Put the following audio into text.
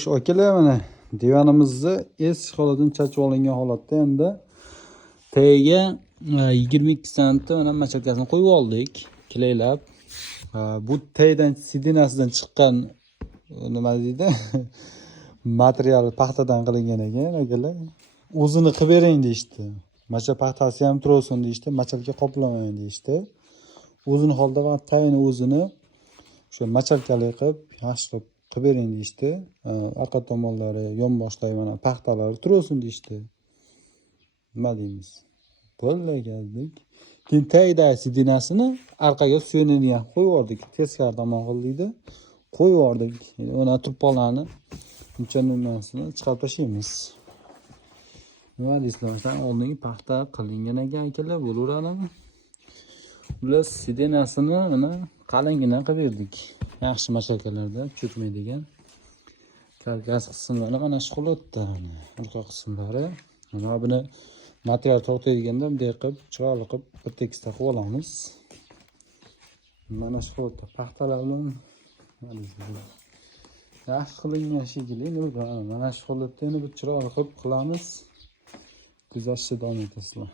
Shu akalar mana divanimizni eski holatidan chachib olingan holatda endi tagiga 22 sm mana machalkasini qo'yib oldik, kilaylab. Bu taydan sidinasidan chiqqan nima deydi? Material paxtadan qilingan ekan akalar. O'zini qilib bering deyishdi. Macha paxtasi ham tursin deyishdi, machalka qoplamang deyishdi. O'zini holda va tayini o'zini o'sha machalkali qilib, yaxshilab qilib bering deyishdi. Orqa tomonlari, yonboshlari mana paxtalari tursin deyishdi. Nima deymiz? Bo'lgandik. Keyin tayda sidinasini orqaga suyanadigan qo'yib yubordik. Teskari tomon qildikda qo'yib yubordik. Ona turpoqlarni uncha nimasini chiqarib tashlaymiz. Nima deysizlar? Oldingi paxta qilingan ekan akalar, bo'laveradimi? Ular sidinasini mana qalingina qilib berdik. Yaxshi machalkalarda cho'kmaydigan. Karkas qismlari mana shu holatda, orqa qismlari. Mana buni material to'xtaydiganda bunday qilib, chiroyli qilib bir tekisda qilib olamiz. Mana shu holatda paxtalar bilan yaxshi qilingan shekilli, mana shu holatda endi bir chiroyli qilib qilamiz. Kuzatishda davom etasizlar.